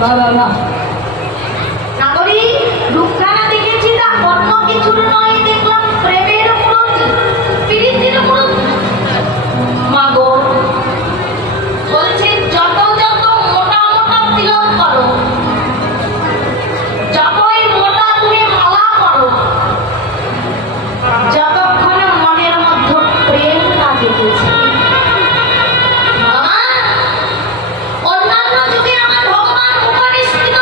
না না না নাগরী রূপখানা দেখেছি তা অন্য কিছুর নয়, দেখলাম প্রেমের মূর্তি, প্রীতির মূর্তি। মাগো বলছে যত যত মোটা মোটা তিলক করো, যতই মোটা তুমি মালা করো, যতক্ষণে মনের মধ্যে প্রেম না জেগেছে। অন্যান্য যুগে আমার ভগবান উপনিষ্ঠিত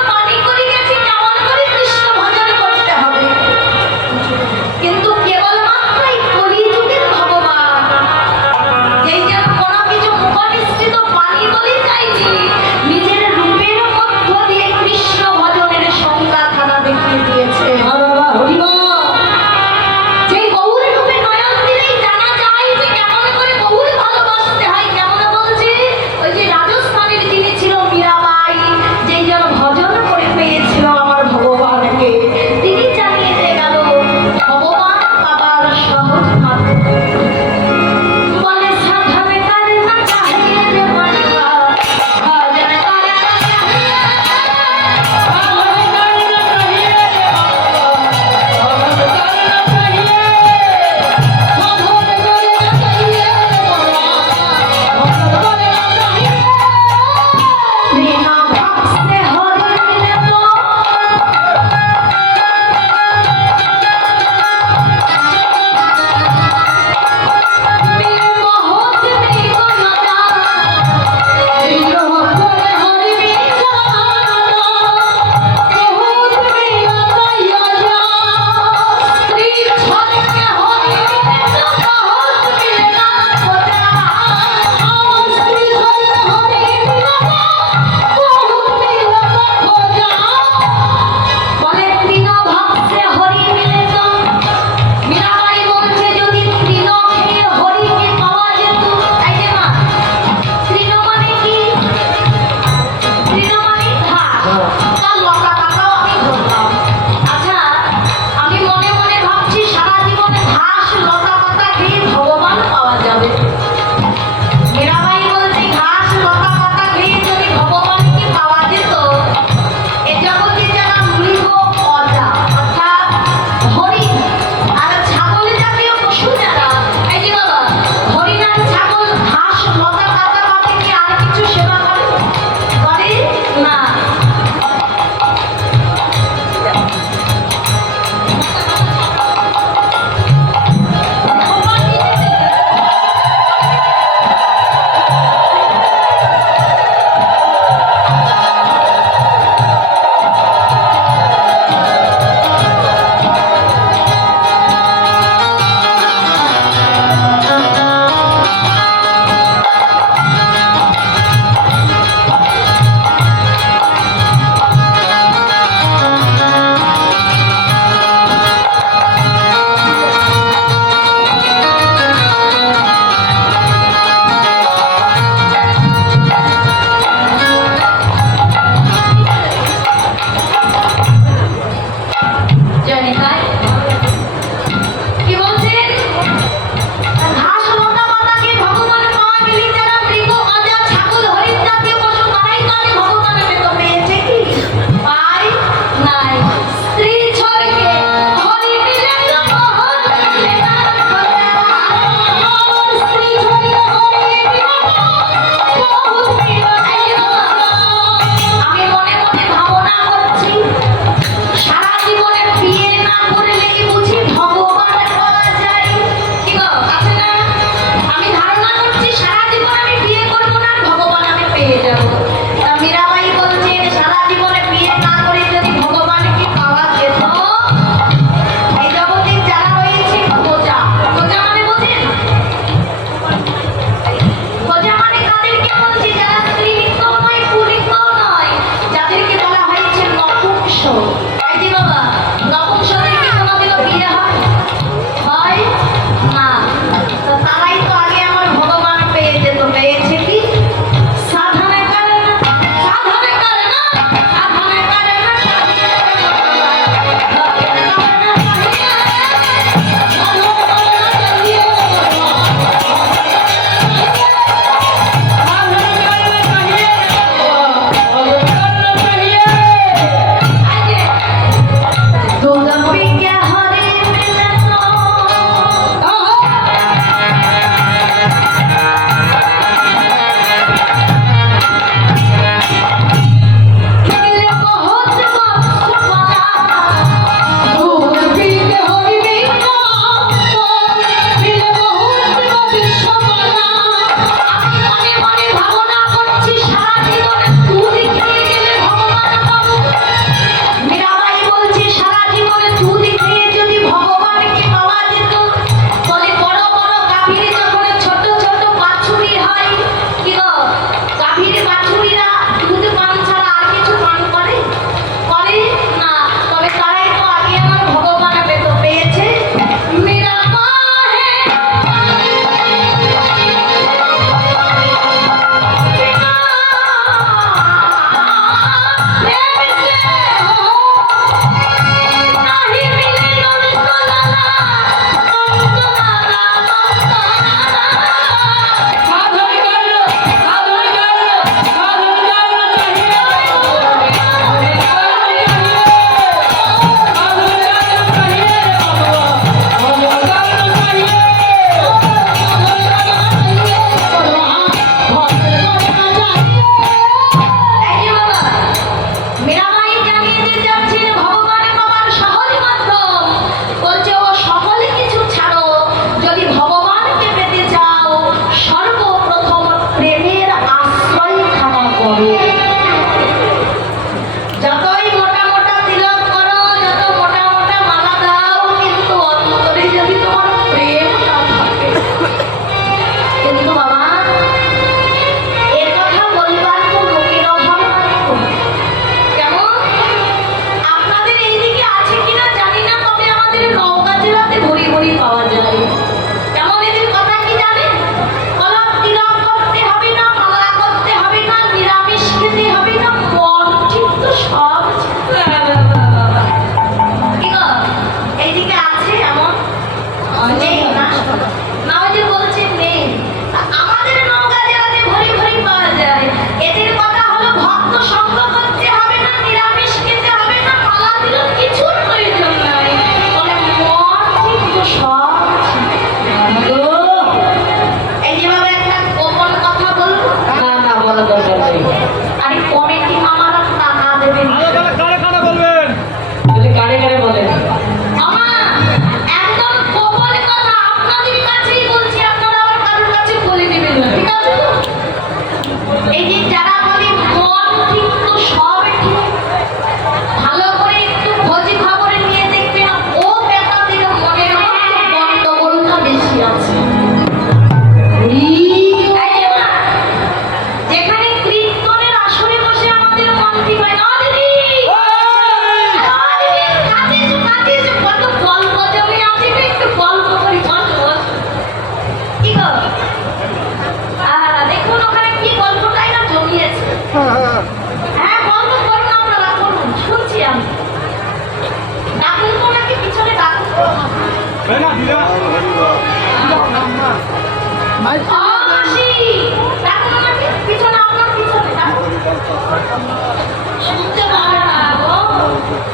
শুনতে পাবে না গো।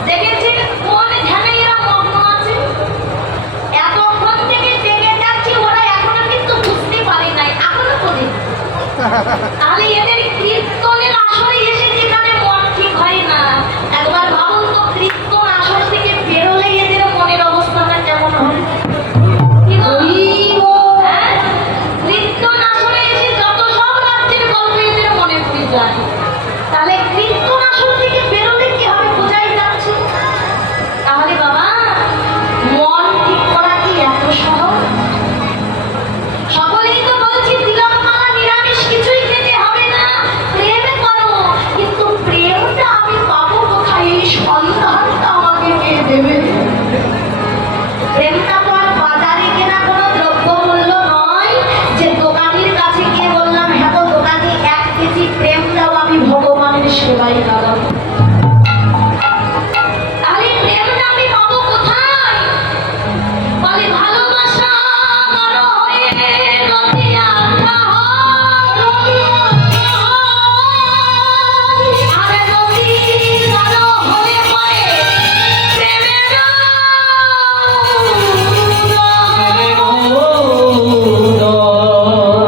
দেখেছেন কোন ধ্যানে এরা মগ্ন আছে? এতক্ষণ থেকে জেগে যাচ্ছি, ওরা এখনো কিন্তু বুঝতে পারে নাই, এখনো বোঝে। তাহলে এদের কীর্তনের আসরে এসে যেখানে মন ঠিক হয় না, একবার ভাবুন তো কীর্তন আসর থেকে বেরোলে এদের মনের অবস্থাটা কেমন হয়? কি গো? হ্যাঁ? কীর্তন আসরে এসে যত সব রাজ্যের গল্প এদের মনে পড়ে যায়। তাহলে কীর্তন আসর থেকে বেরোলে কি হবে বোঝাই যাচ্ছে। তাহলে বাবা, মন ঠিক করা কি এত সহজ? সকলেই তো বলছি তিলকমালা নিরামিষ কিছুই খেতে হবে না, প্রেম করো। কিন্তু প্রেমটা আমি পাবো কোথায়? এই সন্ধানটা আমাকে কে দেবে? প্রেমটা তো আর বাজারে কেনা কোনো দ্রব্যমূল্য নয় যে দোকানির কাছে গিয়ে বললাম, হ্যাঁ গো দোকানি 1 কেজি প্রেম দাও, আমি ভগবানের সেবায় লাগাবো। তাহলে প্রেমটা আমি পাবো কোথায়? বলে ভালোবাসা কারো হয়ে গতি আঁকা হয়, আর গতি কারো হলে পরে প্রেমের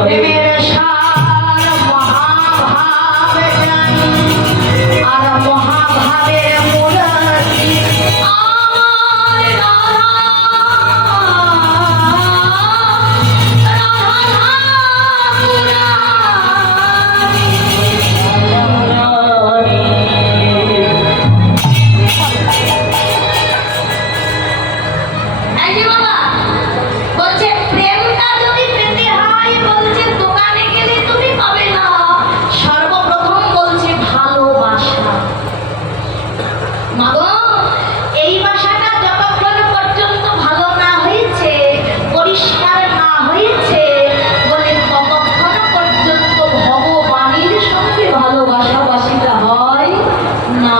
প্রেমের সার মহাভাব জানি, আর মহাভাবের মূলটি আমার রাধা, রাধা এই যে বাবা বলছে প্রেমটা যদি পেতে হয়, বলছে দোকানে গেলে তুমি পাবে না, সর্বপ্রথম বলছে ভালোবাসা। মাগো, এই বাসাটা যতক্ষণ পর্যন্ত ভালো না হয়েছে, পরিষ্কার না হয়েছে, বলে ততক্ষণ পর্যন্ত ভগবানের সঙ্গে ভালোবাসাবাসিটা হয় না।